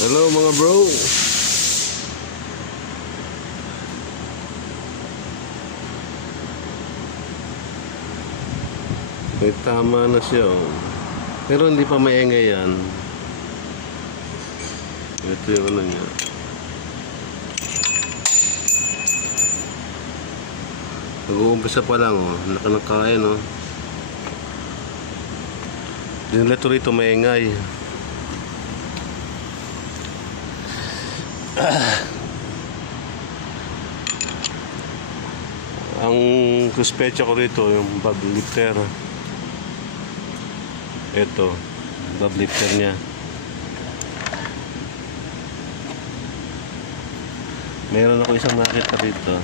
Hello mga bro. May tama na siya oh. Pero hindi pa maingay yan. Ito yung ano niya. Nag-uumpisa pa lang oh. Nakanakain oh. Dinala ito rito maingay. Ang suspecha ko rito yung bob lifter. Ito bob lifter nya. Meron ako isang nakita rito.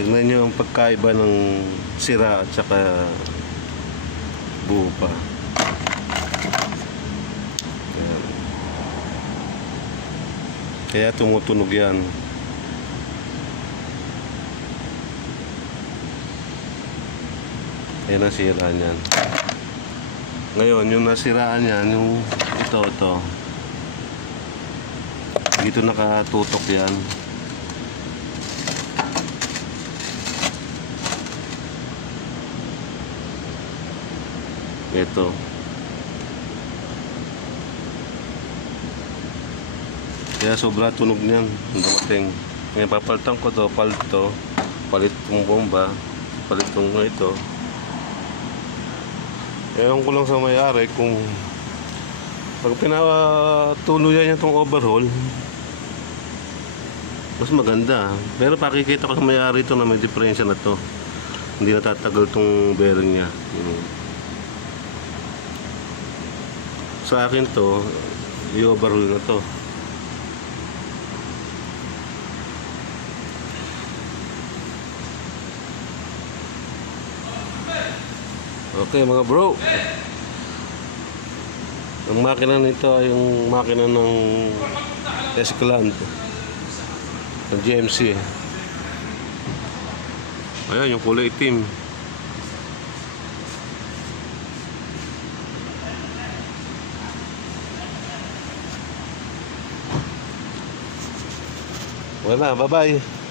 Tignan nyo ang pagkaiba ng sira at saka buo pa. Kaya tumutunog yan. Ayan ang sira niyan. Ngayon, yung nasiraan yan, yung ito. Dito nakatutok yan. Ito. Kaya sobra tunog niyan ang dumating. Ngayon papalitan ko to, palit kong bomba, palit kong ito. Ewan ko lang sa may-ari kung pag pinatuloyan niya itong overhaul, mas maganda. Pero pakikita ko sa may-ari ito na may diferensya na to. Hindi natatagal itong bearing niya. Sa akin to, i-overhaul na to. Okay mga bro, ang makina nito ay yung makina ng Escalade ng GMC. Ayan yung kulay itim. Wala, bye bye.